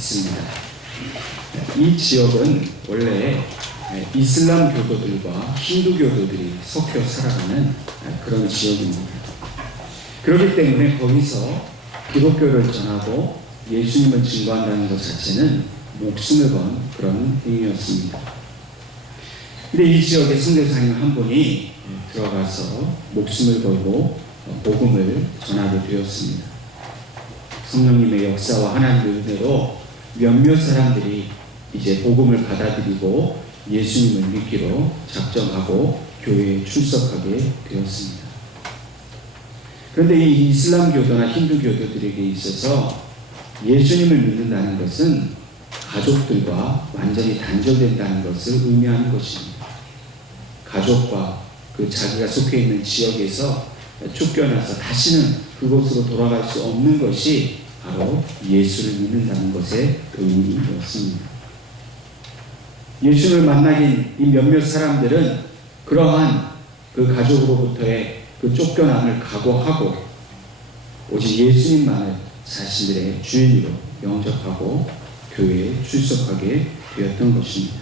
있습니다. 이 지역은 원래 이슬람 교도들과 힌두 교도들이 섞여 살아가는 그런 지역입니다. 그렇기 때문에 거기서 기독교를 전하고 예수님을 증거한다는 것 자체는 목숨을 건 그런 행위였습니다. 근데 이 지역에 선교사님 한 분이 들어가서 목숨을 걸고 복음을 전하게 되었습니다. 성령님의 역사와 하나님의 은혜로 몇몇 사람들이 이제 복음을 받아들이고 예수님을 믿기로 작정하고 교회에 출석하게 되었습니다. 그런데 이 이슬람 교도나 힌두 교도들에게 있어서 예수님을 믿는다는 것은 가족들과 완전히 단절된다는 것을 의미하는 것입니다. 가족과 그 자기가 속해 있는 지역에서 쫓겨나서 다시는 그곳으로 돌아갈 수 없는 것이 바로 예수를 믿는다는 것의 의미였습니다. 예수를 만나긴 이 몇몇 사람들은 그러한 그 가족으로부터의 그 쫓겨남을 각오하고 오직 예수님만을 자신들의 주인으로 영접하고 교회에 출석하게 되었던 것입니다.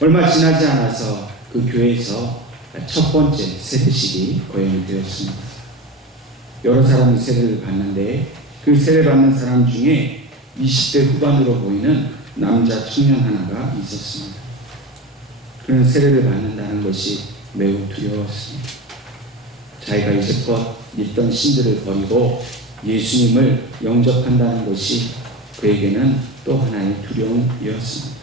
얼마 지나지 않아서 그 교회에서 첫 번째 세례식이 거행이 되었습니다. 여러 사람이 세례를 받는데 그 세례 받는 사람 중에 20대 후반으로 보이는 남자 청년 하나가 있었습니다. 그는 세례를 받는다는 것이 매우 두려웠습니다. 자기가 이제껏 믿던 신들을 버리고 예수님을 영접한다는 것이 그에게는 또 하나의 두려움이었습니다.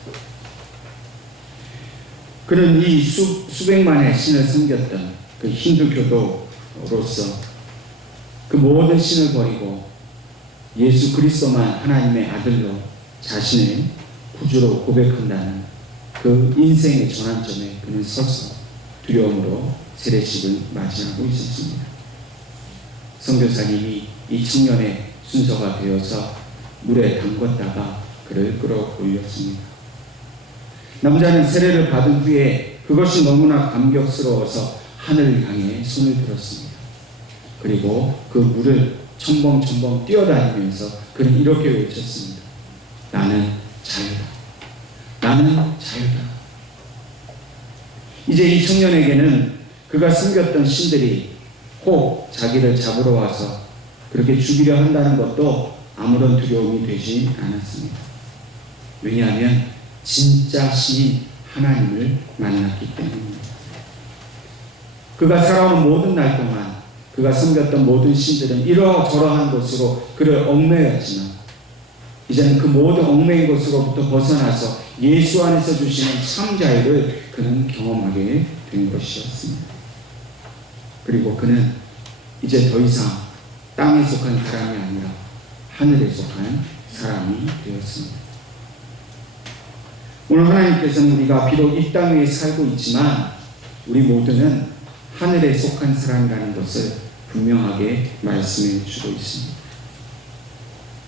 그는 이 수백만의 신을 섬겼던 그 힌두교도로서 그 모든 신을 버리고 예수 그리스도만 하나님의 아들로 자신의 구주로 고백한다는 그 인생의 전환점에 그는 서서 두려움으로 세례식을 맞이하고 있었습니다. 선교사님이 이 청년의 순서가 되어서 물에 담궜다가 그를 끌어올렸습니다. 남자는 세례를 받은 후에 그것이 너무나 감격스러워서 하늘을 향해 손을 들었습니다. 그리고 그 물을 첨벙첨벙 뛰어다니면서 그는 이렇게 외쳤습니다. 나는 자유다. 나는 자유다. 이제 이 청년에게는 그가 숨겼던 신들이 혹 자기를 잡으러 와서 그렇게 죽이려 한다는 것도 아무런 두려움이 되지 않았습니다. 왜냐하면 진짜 신인 하나님을 만났기 때문입니다. 그가 살아온 모든 날 동안 그가 섬겼던 모든 신들은 이러저러한 것으로 그를 얽매였지만 이제는 그 모든 얽매인 것으로부터 벗어나서 예수 안에서 주시는 참 자유를 그는 경험하게 된 것이었습니다. 그리고 그는 이제 더 이상 땅에 속한 사람이 아니라 하늘에 속한 사람이 되었습니다. 오늘 하나님께서는 우리가 비록 이 땅 위에 살고 있지만 우리 모두는 하늘에 속한 사람이라는 것을 분명하게 말씀해 주고 있습니다.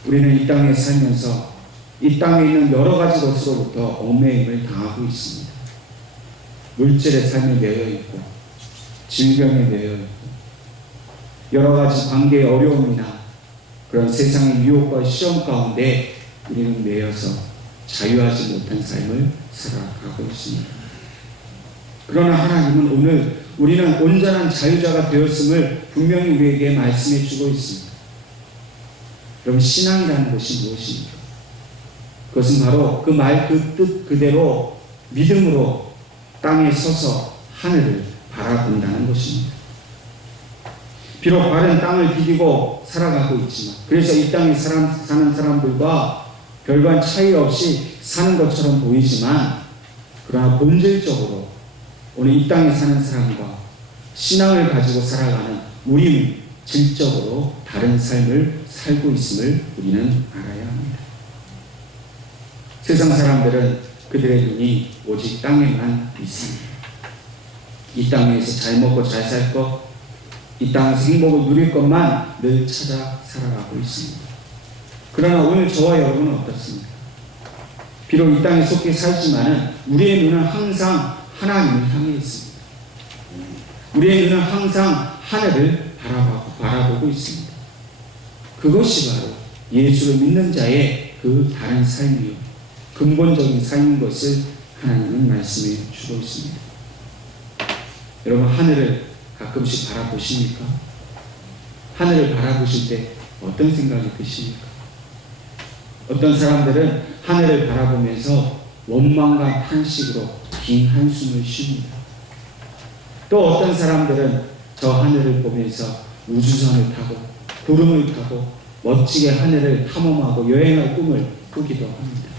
우리는 이 땅에 살면서 이 땅에 있는 여러 가지 것으로부터 얽매임을 당하고 있습니다. 물질의 삶에 매여 있고 질병에 매여 있고 여러 가지 관계의 어려움이나 그런 세상의 유혹과 시험 가운데 우리는 매여서 자유하지 못한 삶을 살아가고 있습니다. 그러나 하나님은 오늘 우리는 온전한 자유자가 되었음을 분명히 우리에게 말씀해 주고 있습니다. 그럼 신앙이라는 것이 무엇입니까? 그것은 바로 그 말 그 뜻 그대로 믿음으로 땅에 서서 하늘을 바라본다는 것입니다. 비록 바른 땅을 디디고 살아가고 있지만 그래서 이 땅에 사는 사람들과 별반 차이 없이 사는 것처럼 보이지만 그러나 본질적으로 오늘 이 땅에 사는 사람과 신앙을 가지고 살아가는 우리는 질적으로 다른 삶을 살고 있음을 우리는 알아야 합니다. 세상 사람들은 그들의 눈이 오직 땅에만 있습니다. 이 땅에서 잘 먹고 잘 살 것, 이 땅에서 행복을 누릴 것만 늘 찾아 살아가고 있습니다. 그러나 오늘 저와 여러분은 어떻습니까? 비록 이 땅에 속해 살지만은 우리의 눈은 항상 하나님을 향해 있습니다. 우리의 눈은 항상 하늘을 바라보고 있습니다. 그것이 바로 예수를 믿는 자의 그 다른 삶이요, 근본적인 삶인 것을 하나님은 말씀해 주고 있습니다. 여러분, 하늘을 가끔씩 바라보십니까? 하늘을 바라보실 때 어떤 생각이 드십니까? 어떤 사람들은 하늘을 바라보면서 원망과 탄식으로 긴 한숨을 쉽니다. 또 어떤 사람들은 저 하늘을 보면서 우주선을 타고 구름을 타고 멋지게 하늘을 탐험하고 여행할 꿈을 꾸기도 합니다.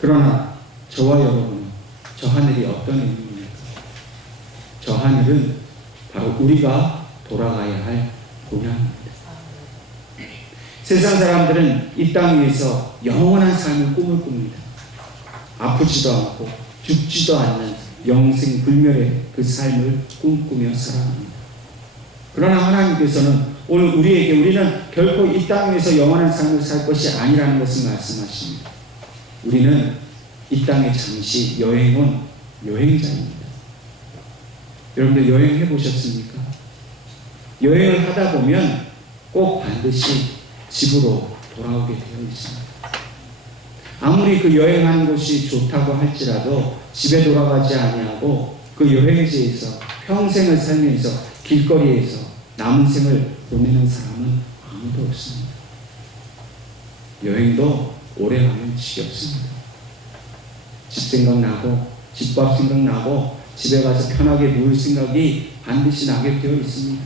그러나 저와 여러분은 저 하늘이 어떤 의미입니까? 저 하늘은 바로 우리가 돌아가야 할 고향입니다. 세상 사람들은 이 땅 위에서 영원한 삶을 꿈을 꿉니다. 아프지도 않고 죽지도 않는 영생 불멸의 그 삶을 꿈꾸며 살아갑니다. 그러나 하나님께서는 오늘 우리는 결코 이 땅 위에서 영원한 삶을 살 것이 아니라는 것을 말씀하십니다. 우리는 이 땅에 잠시 여행 온 여행자입니다. 여러분들 여행해 보셨습니까? 여행을 하다 보면 꼭 반드시 집으로 돌아오게 되어 있습니다. 아무리 그 여행하는 곳이 좋다고 할지라도 집에 돌아가지 아니하고 그 여행지에서 평생을 살면서 길거리에서 남은 생을 보내는 사람은 아무도 없습니다. 여행도 오래 하면 지겹습니다. 집 생각나고 집밥 생각나고 집에 가서 편하게 누울 생각이 반드시 나게 되어 있습니다.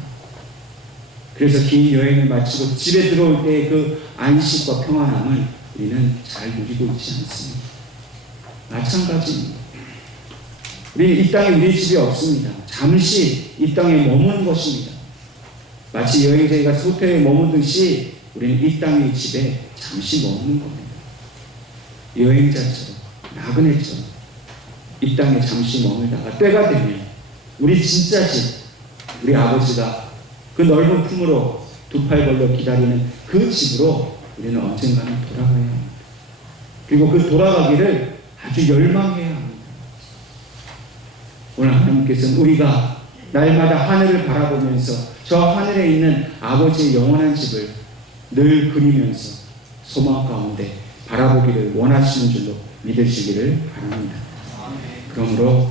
그래서 긴 여행을 마치고 집에 들어올 때의 그 안식과 평안함을 우리는 잘 누리고 있지 않습니다. 마찬가지입니다. 우리는 이 땅에 우리 집이 없습니다. 잠시 이 땅에 머무는 것입니다. 마치 여행자가 호텔에 머무듯이 우리는 이 땅의 집에 잠시 머무는 겁니다. 여행자처럼 나그네처럼 이 땅에 잠시 머물다가 때가 되면 우리 진짜 집, 우리 아버지가 그 넓은 품으로 두 팔 벌려 기다리는 그 집으로 우리는 언젠가는 돌아가야 합니다. 그리고 그 돌아가기를 아주 열망해야 합니다. 오늘 하나님께서는 우리가 날마다 하늘을 바라보면서 저 하늘에 있는 아버지의 영원한 집을 늘 그리면서 소망 가운데 바라보기를 원하시는 줄로 믿으시기를 바랍니다. 그러므로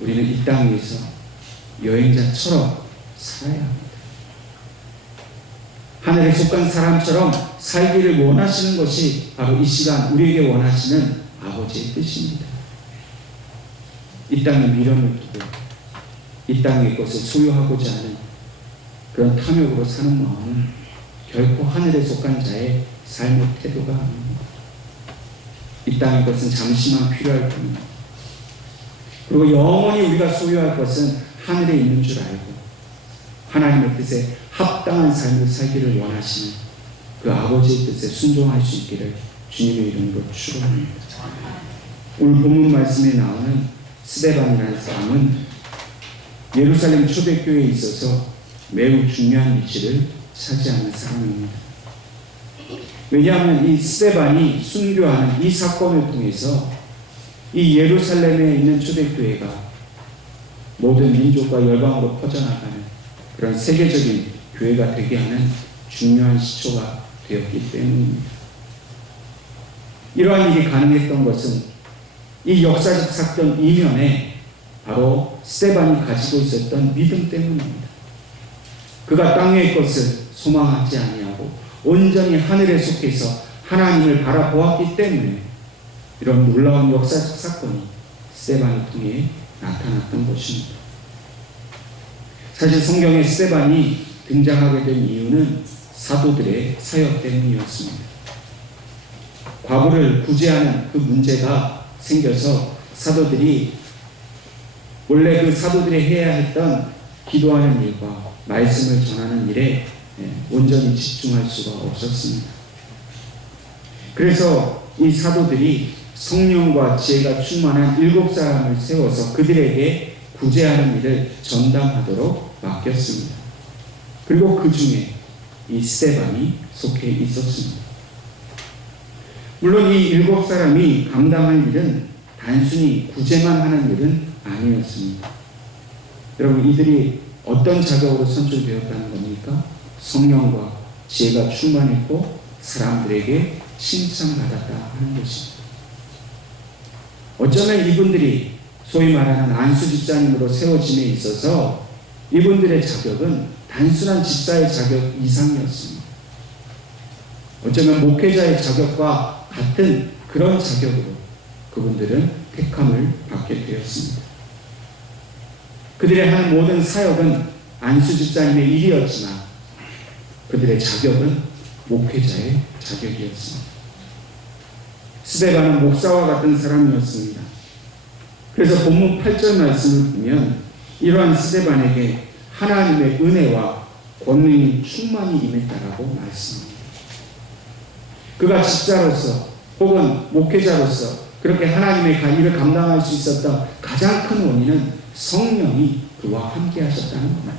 우리는 이 땅 위에서 여행자처럼 살아야 합니다. 하늘에 속한 사람처럼 살기를 원하시는 것이 바로 이 시간 우리에게 원하시는 아버지의 뜻입니다. 이 땅에 미련을 두고 이 땅의 것을 소유하고자 하는 그런 탐욕으로 사는 마음은 결코 하늘에 속한 자의 삶의 태도가 아닙니다. 이 땅의 것은 잠시만 필요할 뿐입니다. 그리고 영원히 우리가 소유할 것은 하늘에 있는 줄 알고 하나님의 뜻에 합당한 삶을 살기를 원하시는 그 아버지의 뜻에 순종할 수 있기를 주님의 이름으로 축원합니다. 오늘 본문 말씀에 나오는 스데반이라는 사람은 예루살렘 초대교회에 있어서 매우 중요한 위치를 차지하는 사람입니다. 왜냐하면 이 스데반이 순교하는 이 사건을 통해서 이 예루살렘에 있는 초대교회가 모든 민족과 열방으로 퍼져나가는 그런 세계적인 교회가 되게 하는 중요한 시초가 되었기 때문입니다. 이러한 일이 가능했던 것은 이 역사적 사건 이면에 바로 스데반이 가지고 있었던 믿음 때문입니다. 그가 땅의 것을 소망하지 아니하고 온전히 하늘에 속해서 하나님을 바라보았기 때문에 이런 놀라운 역사적 사건이 스데반을 통해 나타났던 것입니다. 사실 성경에 스데반이 등장하게 된 이유는 사도들의 사역 때문이었습니다. 과부를 구제하는 그 문제가 생겨서 사도들이 원래 그 사도들이 해야 했던 기도하는 일과 말씀을 전하는 일에 온전히 집중할 수가 없었습니다. 그래서 이 사도들이 성령과 지혜가 충만한 7사람을 세워서 그들에게 구제하는 일을 전담하도록 맡겼습니다. 그리고 그 중에 이 스데반이 속해 있었습니다. 물론 이 7사람이 감당할 일은 단순히 구제만 하는 일은 아니었습니다. 여러분, 이들이 어떤 자격으로 선출되었다는 겁니까? 성령과 지혜가 충만했고 사람들에게 칭찬받았다 하는 것입니다. 어쩌면 이분들이 소위 말하는 안수 집사님으로 세워짐에 있어서 이분들의 자격은 단순한 집사의 자격 이상이었습니다. 어쩌면 목회자의 자격과 같은 그런 자격으로 그분들은 택함을 받게 되었습니다. 그들의 한 모든 사역은 안수 집사님의 일이었지만 그들의 자격은 목회자의 자격이었습니다. 스데반은 목사와 같은 사람이었습니다. 그래서 본문 8절 말씀을 보면 이러한 스데반에게 하나님의 은혜와 권능이 충만히 임했다라고 말씀합니다. 그가 집사로서 혹은 목회자로서 그렇게 하나님의 일을 감당할 수 있었던 가장 큰 원인은 성령이 그와 함께 하셨다는 겁니다.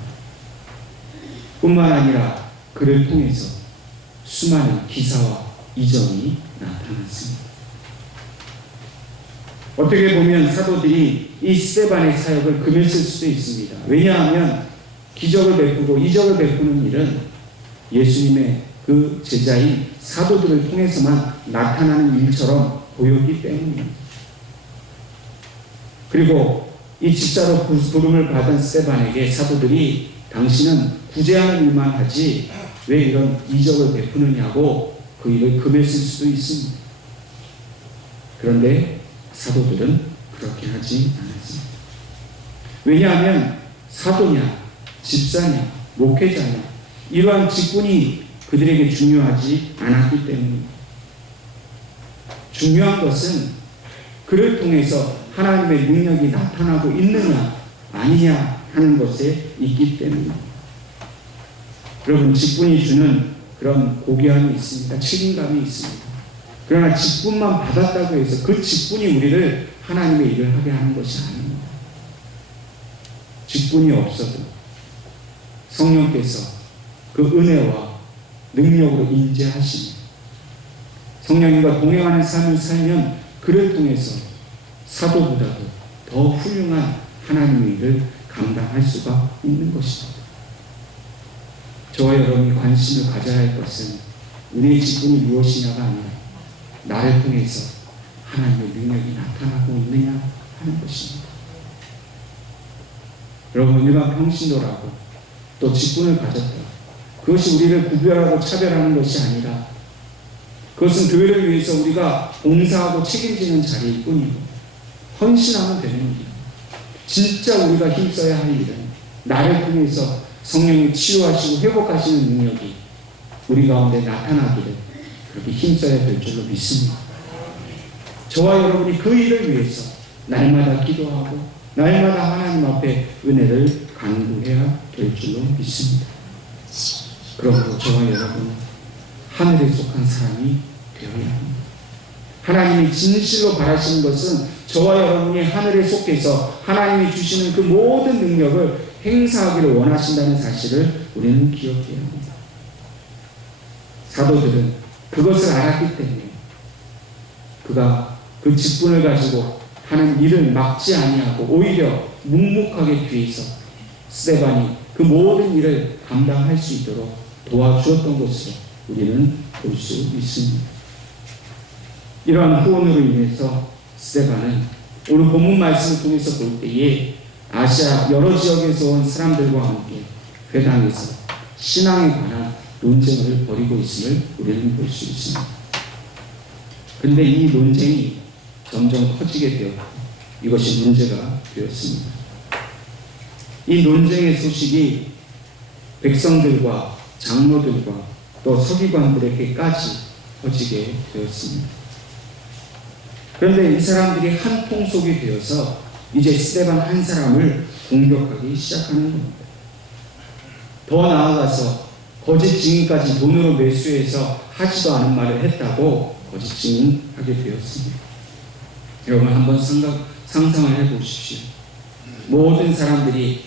뿐만 아니라 그를 통해서 수많은 기사와 이정이 나타났습니다. 어떻게 보면 사도들이 이 스데반의 사역을 금했을 수도 있습니다. 왜냐하면 기적을 베푸고 이적을 베푸는 일은 예수님의 그 제자인 사도들을 통해서만 나타나는 일처럼 보였기 때문입니다. 그리고 이 집사로 부름을 받은 스데반에게 사도들이 당신은 구제하는 일만 하지 왜 이런 이적을 베푸느냐고 그 일을 금했을 수도 있습니다. 그런데 사도들은 그렇게 하지 않았습니다. 왜냐하면 사도냐, 집사냐, 목회자냐 이러한 직분이 그들에게 중요하지 않았기 때문입니다. 중요한 것은 그를 통해서 하나님의 능력이 나타나고 있느냐 아니냐 하는 것에 있기 때문입니다. 여러분, 직분이 주는 그런 고귀함이 있습니다. 책임감이 있습니다. 그러나 직분만 받았다고 해서 그 직분이 우리를 하나님의 일을 하게 하는 것이 아닙니다. 직분이 없어도 성령께서 그 은혜와 능력으로 임재하시니 성령님과 동행하는 삶을 살면 그를 통해서 사도보다도 더 훌륭한 하나님의 일을 감당할 수가 있는 것입니다. 저와 여러분이 관심을 가져야 할 것은 우리의 직분이 무엇이냐가 아니라 나를 통해서 하나님의 능력이 나타나고 있느냐 하는 것입니다. 여러분, 일반 평신도라고 또 직분을 가졌다. 그것이 우리를 구별하고 차별하는 것이 아니라 그것은 교회를 위해서 우리가 봉사하고 책임지는 자리일 뿐이고 헌신하면 되는 일입니다. 진짜 우리가 힘써야 할 일은 나를 통해서 성령이 치유하시고 회복하시는 능력이 우리 가운데 나타나기를 그렇게 힘써야 될 줄로 믿습니다. 저와 여러분이 그 일을 위해서 날마다 기도하고 날마다 하나님 앞에 은혜를 간구해야 될 줄로 믿습니다. 그러므로 저와 여러분은 하늘에 속한 사람이 되어야 합니다. 하나님이 진실로 바라시는 것은 저와 여러분이 하늘에 속해서 하나님이 주시는 그 모든 능력을 행사하기를 원하신다는 사실을 우리는 기억해야 합니다. 사도들은 그것을 알았기 때문에 그가 그 직분을 가지고 하는 일을 막지 아니하고 오히려 묵묵하게 뒤에서 스데반이 그 모든 일을 감당할 수 있도록 도와주었던 것으로 우리는 볼 수 있습니다. 이러한 후원으로 인해서 스데반은 오늘 본문 말씀을 통해서 볼 때에 아시아 여러 지역에서 온 사람들과 함께 회당에서 신앙에 관한 논쟁을 벌이고 있음을 우리는 볼 수 있습니다. 그런데 이 논쟁이 점점 커지게 되었고 이것이 문제가 되었습니다. 이 논쟁의 소식이 백성들과 장로들과 또 서기관들에게까지 퍼지게 되었습니다. 그런데 이 사람들이 한 통속이 되어서 이제 스데반 한 사람을 공격하기 시작하는 겁니다. 더 나아가서 거짓 증인까지 돈으로 매수해서 하지도 않은 말을 했다고 거짓 증인하게 되었습니다. 여러분, 한번 상상을 해보십시오. 모든 사람들이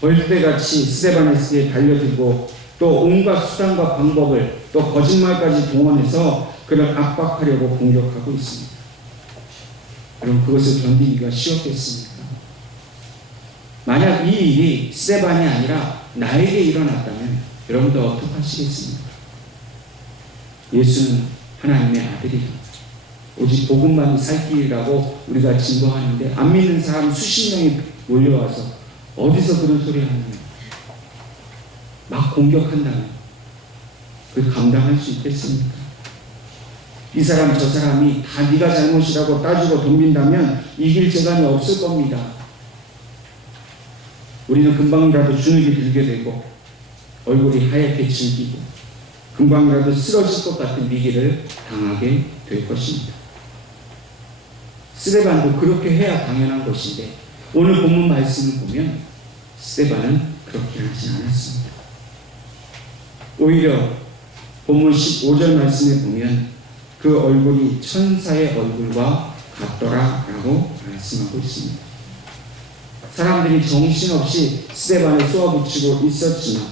벌떼같이 스데반에게 달려들고 또 온갖 수단과 방법을 또 거짓말까지 동원해서 그를 압박하려고 공격하고 있습니다. 그럼 그것을 견디기가 쉬웠겠습니까? 만약 이 일이 스데반이 아니라 나에게 일어났다면 여러분도 어떡하시겠습니까? 예수는 하나님의 아들이다. 오직 복음만이 살 길이라고 우리가 증거하는데 안 믿는 사람 수십 명이 몰려와서 어디서 그런 소리 하느냐, 막 공격한다면 그 감당할 수 있겠습니까? 이 사람 저 사람이 다 네가 잘못이라고 따지고 덤빈다면 이길 재간이 없을 겁니다. 우리는 금방이라도 주눅이 들게 되고 얼굴이 하얗게 질기고 금방이라도 쓰러질 것 같은 위기를 당하게 될 것입니다. 스데반도 그렇게 해야 당연한 것인데 오늘 본문 말씀을 보면 스데반은 그렇게 하지 않았습니다. 오히려 본문 15절 말씀에 보면 그 얼굴이 천사의 얼굴과 같더라 라고 말씀하고 있습니다. 사람들이 정신없이 스데반을 쏘아붙이고 있었지만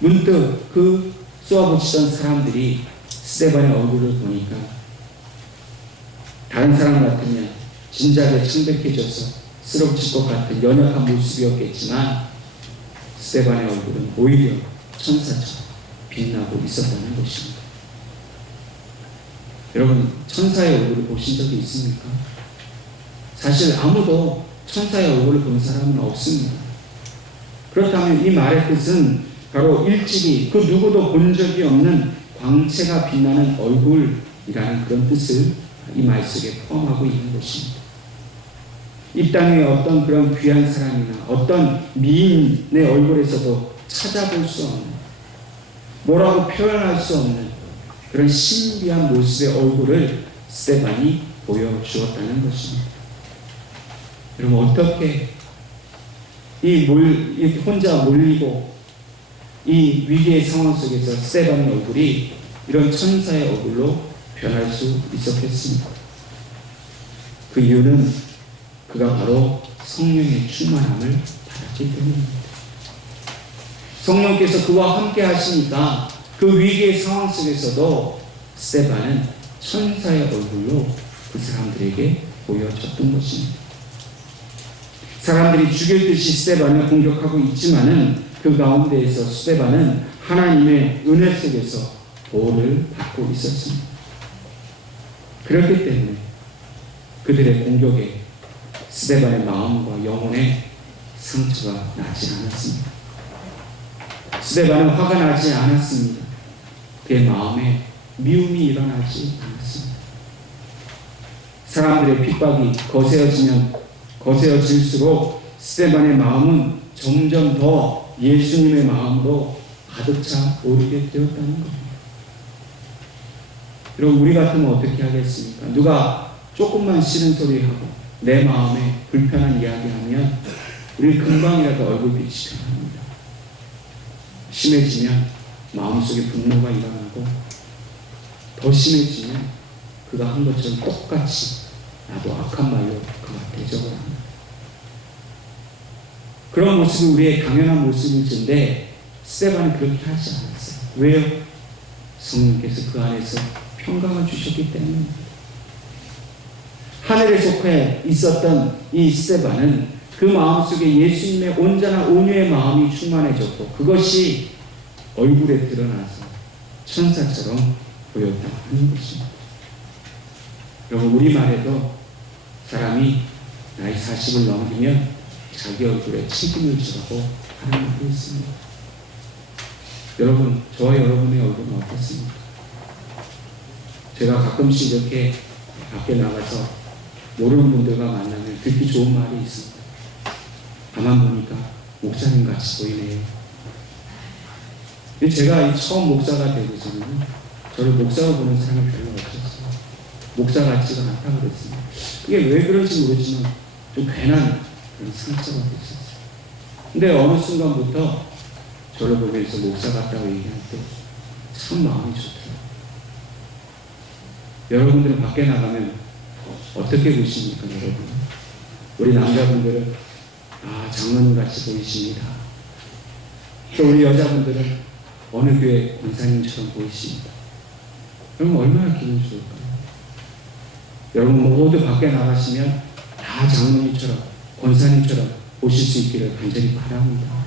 문득 그 쏘아붙이던 사람들이 스데반의 얼굴을 보니까 다른 사람 같으면 진작에 창백해져서 쓰러질 것 같은 연약한 모습이었겠지만 스데반의 얼굴은 오히려 천사처럼 빛나고 있었다는 것입니다. 여러분, 천사의 얼굴을 보신 적이 있습니까? 사실 아무도 천사의 얼굴을 본 사람은 없습니다. 그렇다면 이 말의 뜻은 바로 일찍이 그 누구도 본 적이 없는 광채가 빛나는 얼굴이라는 그런 뜻을 이 말 속에 포함하고 있는 것입니다. 이 땅에 어떤 그런 귀한 사람이나 어떤 미인의 얼굴에서도 찾아볼 수 없는, 뭐라고 표현할 수 없는 그런 신비한 모습의 얼굴을 스데반이 보여주었다는 것입니다. 여러분, 어떻게 이 혼자 몰리고 이 위기의 상황 속에서 스데반의 얼굴이 이런 천사의 얼굴로 변할 수 있었겠습니까? 그 이유는 그가 바로 성령의 충만함을 받았기 때문입니다. 성령께서 그와 함께 하시니까 그 위기의 상황 속에서도 스데반은 천사의 얼굴로 그 사람들에게 보여졌던 것입니다. 사람들이 죽일 듯이 스데반을 공격하고 있지만은 그 가운데에서 스데반은 하나님의 은혜 속에서 보호를 받고 있었습니다. 그렇기 때문에 그들의 공격에 스데반의 마음과 영혼에 상처가 나지 않았습니다. 스데반은 화가 나지 않았습니다. 그의 마음에 미움이 일어나지 않았습니다. 사람들의 핍박이 거세어질수록 스데반의 마음은 점점 더 예수님의 마음으로 가득 차 오르게 되었다는 겁니다. 여러분, 우리 같으면 어떻게 하겠습니까? 누가 조금만 싫은 소리 하고 내 마음에 불편한 이야기하면 우리 금방이라도 얼굴빛이 변합니다. 심해지면 마음속에 분노가 일어나고 더 심해지면 그가 한 것처럼 똑같이 나도 악한 말로 그가 대적을 합니다. 그런 모습이 우리의 당연한 모습일텐데 스데반은 그렇게 하지 않았어요. 왜요? 성령께서 그 안에서 평강을 주셨기 때문입니다. 하늘에 속해 있었던 이 스데반은 그 마음속에 예수님의 온전한 온유의 마음이 충만해졌고 그것이 얼굴에 드러나서 천사처럼 보였다는 것입니다. 여러분, 우리말에도 사람이 나이 40을 넘기면 자기 얼굴에 책임을 지라고 하는 말도 있습니다. 여러분, 저와 여러분의 얼굴은 어떻습니까? 제가 가끔씩 이렇게 밖에 나가서 모르는 분들과 만나면 듣기 좋은 말이 있습니다. 가만 보니까 목사님 같이 보이네요. 근데 제가 처음 목사가 되고서는 저를 목사로 보는 사람이 별로 없었어요. 목사 같지가 않다고 그랬습니다. 그게 왜 그런지 모르지만 좀 괜한 그런 상처가 됐었어요. 근데 어느 순간부터 저를 보면서 목사 같다고 얘기할 때 참 마음이 좋더라고요. 여러분들은 밖에 나가면 어떻게 보십니까, 여러분? 우리 남자분들은 장로님 같이 보이십니다. 또 우리 여자분들은 어느 교회 권사님처럼 보이십니다. 그럼 얼마나 기분 좋을까요? 여러분 모두 밖에 나가시면 다 장로님처럼 권사님처럼 보실 수 있기를 간절히 바랍니다.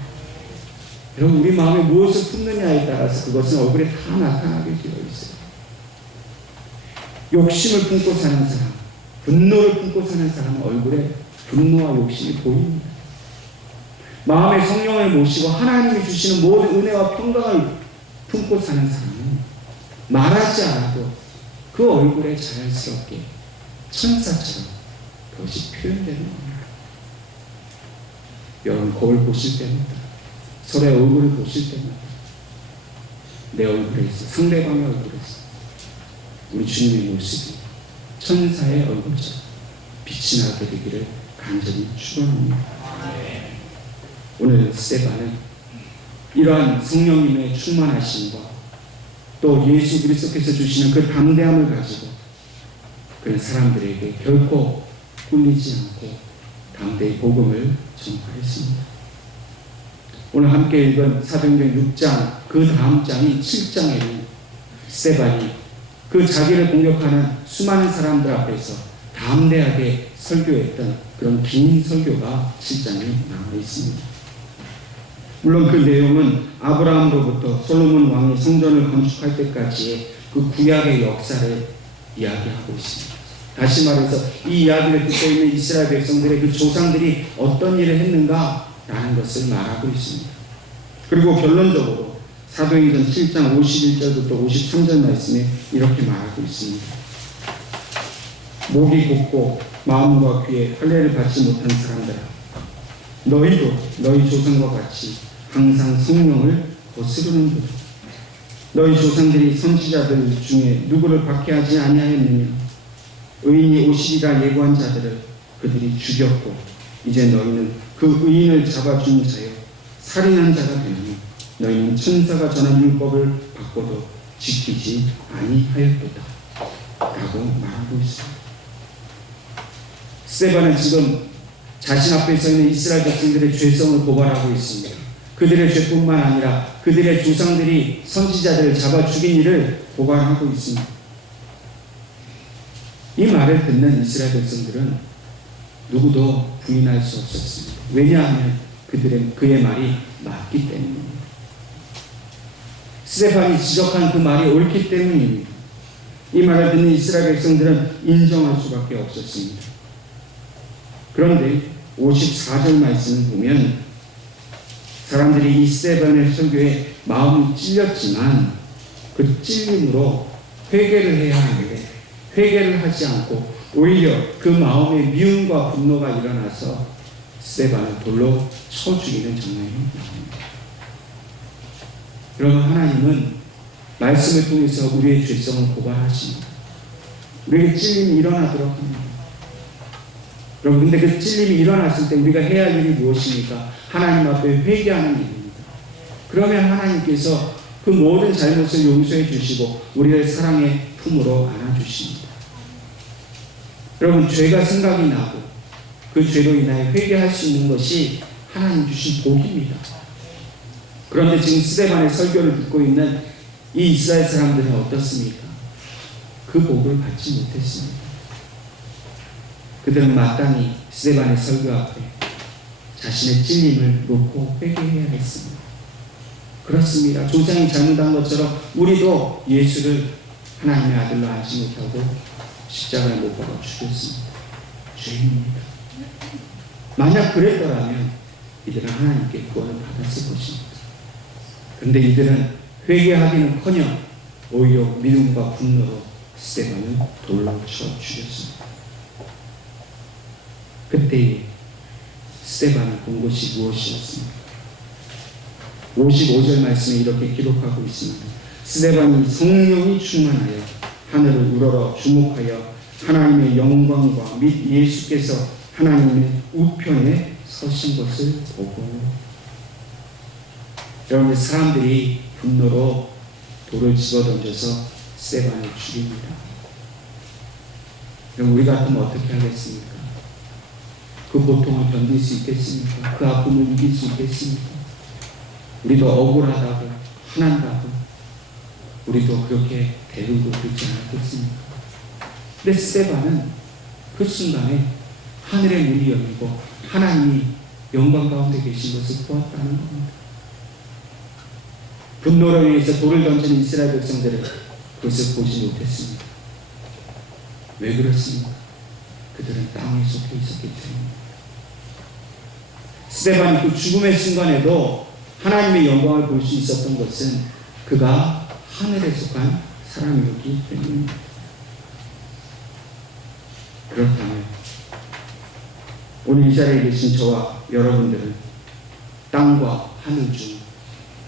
여러분, 우리 마음에 무엇을 품느냐에 따라서 그것은 얼굴에 다 나타나게 되어 있어요. 욕심을 품고 사는 사람, 분노를 품고 사는 사람은 얼굴에 분노와 욕심이 보입니다. 마음에 성령을 모시고 하나님이 주시는 모든 은혜와 평강을 품고 사는 사람은 말하지 않아도 그 얼굴에 자연스럽게 천사처럼 그것이 표현되는 겁니다. 여러분, 거울 보실 때마다, 서로의 얼굴을 보실 때마다 내 얼굴에서, 상대방의 얼굴에서 우리 주님의 모습이 천사의 얼굴처럼 빛이 나게 되기를 간절히 축원합니다. 오늘 스데반은 이러한 성령님의 충만하심과 또 예수 그리스도께서 주시는 그 담대함을 가지고 그런 사람들에게 결코 꿀리지 않고 담대히 복음을 전파했습니다. 오늘 함께 읽은 사도행전 6장 그 다음 장인 7장에는 스데반이 그 자기를 공격하는 수많은 사람들 앞에서 담대하게 설교했던 그런 긴 설교가 7장에 나와 있습니다. 물론 그 내용은 아브라함으로부터 솔로몬 왕이 성전을 건축할 때까지의 그 구약의 역사를 이야기하고 있습니다. 다시 말해서 이 이야기를 듣고 있는 이스라엘 백성들의 그 조상들이 어떤 일을 했는가라는 것을 말하고 있습니다. 그리고 결론적으로 사도행전 7장 51절부터 53절 말씀에 이렇게 말하고 있습니다. 목이 곧고 마음과 귀에 할례를 받지 못한 사람들아, 너희도 너희 조상과 같이 항상 성령을 거스르는도다. 너희 조상들이 선지자들 중에 누구를 박해하지 아니하였느냐? 의인이 오시리라 예고한 자들을 그들이 죽였고 이제 너희는 그 의인을 잡아준 자여 살인한 자가 되니 너희는 천사가 전한 율법을 받고도 지키지 아니하였도다 라고 말하고 있습니다. 스데반은 지금 자신 앞에 서 있는 이스라엘 백성들의 죄성을 고발하고 있습니다. 그들의 죄뿐만 아니라 그들의 조상들이 선지자들을 잡아 죽인 일을 고발하고 있습니다. 이 말을 듣는 이스라엘 백성들은 누구도 부인할 수 없었습니다. 왜냐하면 그의 말이 맞기 때문입니다. 스데반이 지적한 그 말이 옳기 때문입니다. 이 말을 듣는 이스라엘 백성들은 인정할 수밖에 없었습니다. 그런데 54절 말씀을 보면 사람들이 이 스데반의 설교에 마음이 찔렸지만 그 찔림으로 회개를 해야 하는데 회개를 하지 않고 오히려 그 마음의 미움과 분노가 일어나서 스데반을 돌로 쳐 죽이는 장면이 나옵니다. 여러분, 하나님은 말씀을 통해서 우리의 죄성을 고발하십니다. 우리에게 찔림이 일어나도록 합니다. 여러분, 근데 그 찔림이 일어났을 때 우리가 해야 할 일이 무엇입니까? 하나님 앞에 회개하는 일입니다. 그러면 하나님께서 그 모든 잘못을 용서해 주시고 우리를 사랑의 품으로 안아주십니다. 여러분, 죄가 생각이 나고 그 죄로 인하여 회개할 수 있는 것이 하나님 주신 복입니다. 그런데 지금 스데반의 설교를 듣고 있는 이 이스라엘 사람들은 어떻습니까? 그 복을 받지 못했습니다. 그들은 마땅히 스데반의 설교 앞에 자신의 찔림을 놓고 회개해야 했습니다. 그렇습니다. 조상이 잘못한 것처럼 우리도 예수를 하나님의 아들로 알지 못하고 십자가에 못 박아 죽였습니다. 죄인입니다. 만약 그랬더라면 이들은 하나님께 구원을 받았을 것입니다. 그런데 이들은 회개하기는커녕 오히려 미움과 분노로 스데반을 돌로 쳐 죽였습니다. 그때 스데반이 본 것이 무엇이었습니까? 55절 말씀에 이렇게 기록하고 있습니다. 스데반이 성령이 충만하여 하늘을 우러러 주목하여 하나님의 영광과 및 예수께서 하나님의 우편에 서신 것을 보고, 여러분, 사람들이 분노로 돌을 집어던져서 스데반을 죽입니다. 그럼 우리 같으면 어떻게 하겠습니까? 그 고통을 견딜 수 있겠습니까? 그 아픔을 이길 수 있겠습니까? 우리도 억울하다고, 화난다고, 우리도 그렇게 대들고 그렇지 않겠습니까? 근데 스데반은 그 순간에 하늘의 문이 열리고 하나님이 영광 가운데 계신 것을 보았다는 겁니다. 분노로 인해서 돌을 던지는 이스라엘 백성들은 그것을 보지 못했습니다. 왜 그렇습니까? 그들은 땅에 속해 있었기 때문입니다. 스데반이 그 죽음의 순간에도 하나님의 영광을 볼 수 있었던 것은 그가 하늘에 속한 사람이었기 때문입니다. 그렇다면 오늘 이 자리에 계신 저와 여러분들은 땅과 하늘 중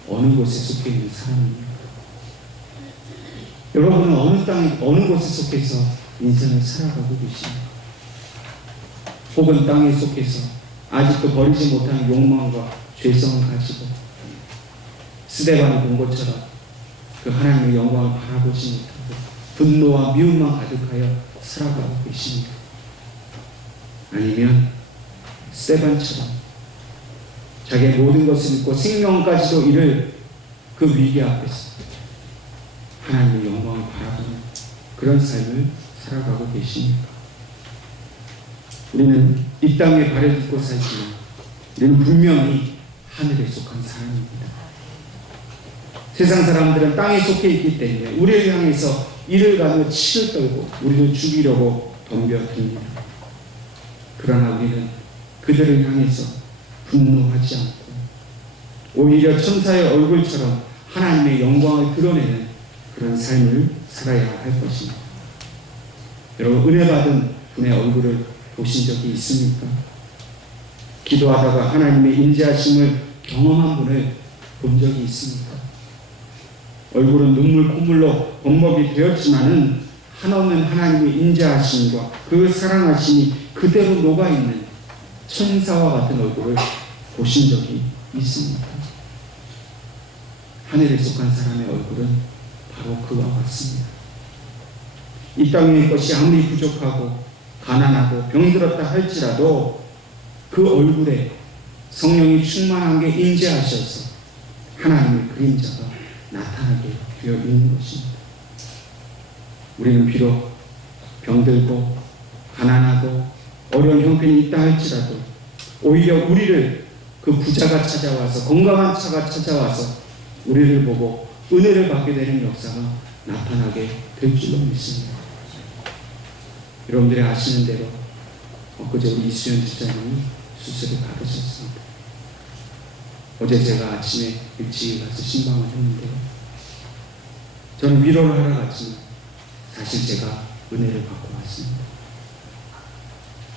어느 곳에 속해 있는 사람입니까? 여러분은 어느 곳에 속해서 인생을 살아가고 계십니까? 혹은 땅에 속해서 아직도 버리지 못한 욕망과 죄성을 가지고 스데반이 본 것처럼 그 하나님의 영광을 바라보지 못하고 분노와 미움만 가득하여 살아가고 계십니까? 아니면 스데반처럼 자기의 모든 것을 잃고 생명까지도 잃을 그 위기 앞에서 하나님의 영광을 바라보는 그런 삶을 살아가고 계십니까? 우리는 이 땅에 발을 딛고 살지만 우리는 분명히 하늘에 속한 사람입니다. 세상 사람들은 땅에 속해 있기 때문에 우리를 향해서 이를 가며 치를 떨고 우리를 죽이려고 덤벼듭니다. 그러나 우리는 그들을 향해서 분노하지 않고 오히려 천사의 얼굴처럼 하나님의 영광을 드러내는 그런 삶을 살아야 할 것입니다. 여러분, 은혜 받은 분의 얼굴을 보신 적이 있습니까? 기도하다가 하나님의 인자하심을 경험한 분을 본 적이 있습니까? 얼굴은 눈물 콧물로 범벅이 되었지만은 한없는 하나님의 인자하심과 그 사랑하심이 그대로 녹아있는 천사와 같은 얼굴을 보신 적이 있습니까? 하늘에 속한 사람의 얼굴은 바로 그와 같습니다. 이 땅의 것이 아무리 부족하고 가난하고 병들었다 할지라도 그 얼굴에 성령이 충만한 게 임재하셔서 하나님의 그림자가 나타나게 되어 있는 것입니다. 우리는 비록 병들고 가난하고 어려운 형편이 있다 할지라도 오히려 우리를 그 부자가 찾아와서 건강한 차가 찾아와서 우리를 보고 은혜를 받게 되는 역사가 나타나게 될 줄로 믿습니다. 여러분들이 아시는 대로 엊그제 우리 이수연 집사님이 수술을 받으셨습니다. 어제 제가 아침에 일찍 가서 신방을 했는데요. 저는 위로를 하러 갔지만 사실 제가 은혜를 받고 왔습니다.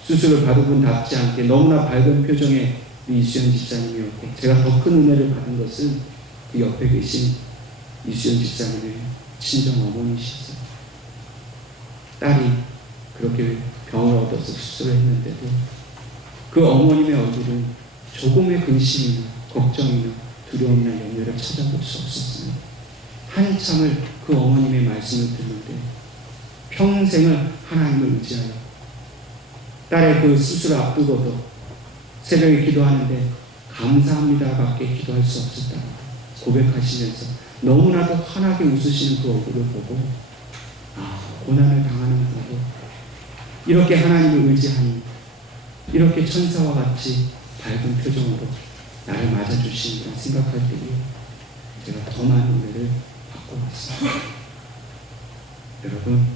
수술을 받은 분답지 않게 너무나 밝은 표정의 이수연 집사님이었고 제가 더 큰 은혜를 받은 것은 그 옆에 계신 이수연 집사님의 친정 어머니셨어요. 딸이 그렇게 병을 얻어서 수술을 했는데도 그 어머님의 얼굴은 조금의 근심이나 걱정이나 두려움이나 염려를 찾아볼 수 없었습니다. 한참을 그 어머님의 말씀을 듣는데 평생을 하나님을 의지하여 딸의 그 수술을 앞두고도 새벽에 기도하는데 감사합니다 밖에 기도할 수 없었다 고백하시면서 너무나도 환하게 웃으시는 그 얼굴을 보고 고난을 당하는 분도 이렇게 하나님을 의지하니 이렇게 천사와 같이 밝은 표정으로 나를 맞아주시는구나 생각할 때에 제가 더 많은 은혜를 받고 왔습니다. 여러분,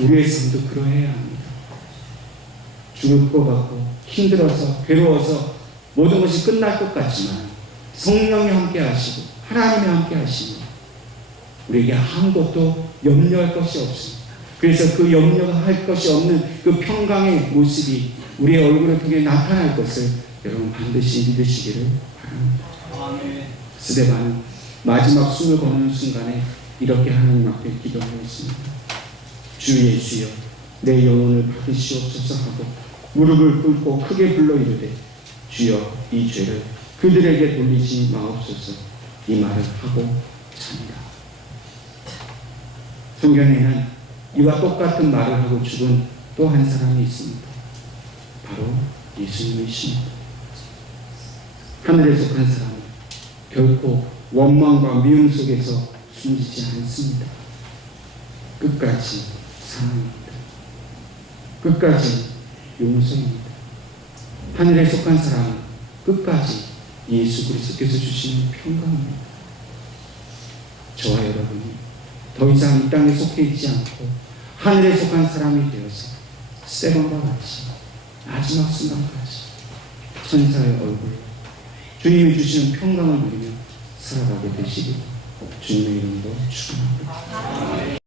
우리의 삶도 그러해야 합니다. 죽을 것 같고 힘들어서 괴로워서 모든 것이 끝날 것 같지만 성령이 함께 하시고 하나님이 함께 하시니 우리에게 아무것도 염려할 것이 없습니다. 그래서 그 염려할 것이 없는 그 평강의 모습이 우리의 얼굴을 통해 나타날 것을 여러분 반드시 믿으시기를 바랍니다. 스데반은 마지막 숨을 거는 순간에 이렇게 하나님 앞에 기도하였습니다. 주 예수여 내 영혼을 받으시옵소서 하고 무릎을 꿇고 크게 불러 이르되 주여 이 죄를 그들에게 돌리지 마옵소서 이 말을 하고 잡니다. 성경에는 이와 똑같은 말을 하고 죽은 또 한 사람이 있습니다. 바로 예수님이십니다. 하늘에 속한 사람은 결코 원망과 미움 속에서 숨지지 않습니다. 끝까지 사랑입니다. 끝까지 용서입니다. 하늘에 속한 사람은 끝까지 예수 그리스도께서 주시는 평강입니다. 저와 여러분이 더 이상 이 땅에 속해 있지 않고 하늘에 속한 사람이 되어서 세번과 같이 마지막 순간까지 천사의 얼굴로 주님이 주시는 평강을 누리며 살아가게 되시기를 주님의 이름으로 축원합니다.